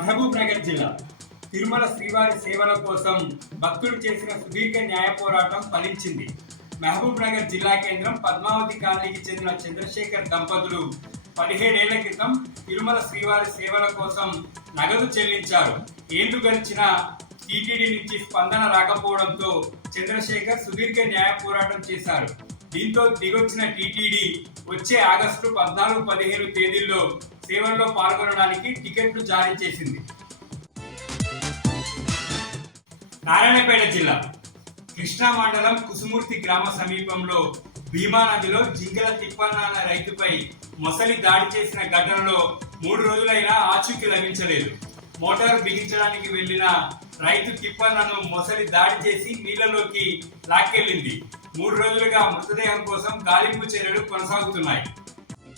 మహబూబ్ నగర్ జిల్లా తిరుమల శ్రీవారి సేవల కోసం భక్తులు చేసిన సుదీర్ఘ న్యాయ పోరాటం ఫలించింది. మహబూబ్ నగర్ జిల్లా కేంద్రం పద్మావతి కాలనీకి చెందిన చంద్రశేఖర్ దంపతులు 17 ఏళ్ల క్రితం తిరుమల శ్రీవారి సేవల కోసం నగదు చెల్లించారు. ఏళ్లు గడిచిన టీటీడీ నుంచి స్పందన రాకపోవడంతో చంద్రశేఖర్ సుదీర్ఘ న్యాయ పోరాటం చేశారు. దీంతో దిగొచ్చిన టీటీడీ వచ్చే ఆగస్టు 14, 15 తేదీల్లో సేవల్లో పాల్గొనడానికి టికెట్లు జారీ చేసింది. నారాయణపేట జిల్లా కృష్ణా మండలం కుసుమూర్తి గ్రామ సమీపంలో భీమా నదిలో జింకల తిప్పన్న అన్న రైతుపై మొసలి దాడి చేసిన ఘటనలో 3 రోజులైనా ఆచూకీ లభించలేదు. మోటారు బిగించడానికి వెళ్లిన రైతు తిప్పన్నను మొసలి దాడి చేసి నీళ్లలోకి లాక్కెళ్లింది. 3 రోజులుగా మృతదేహం కోసం గాలింపు చర్యలు కొనసాగుతున్నాయి.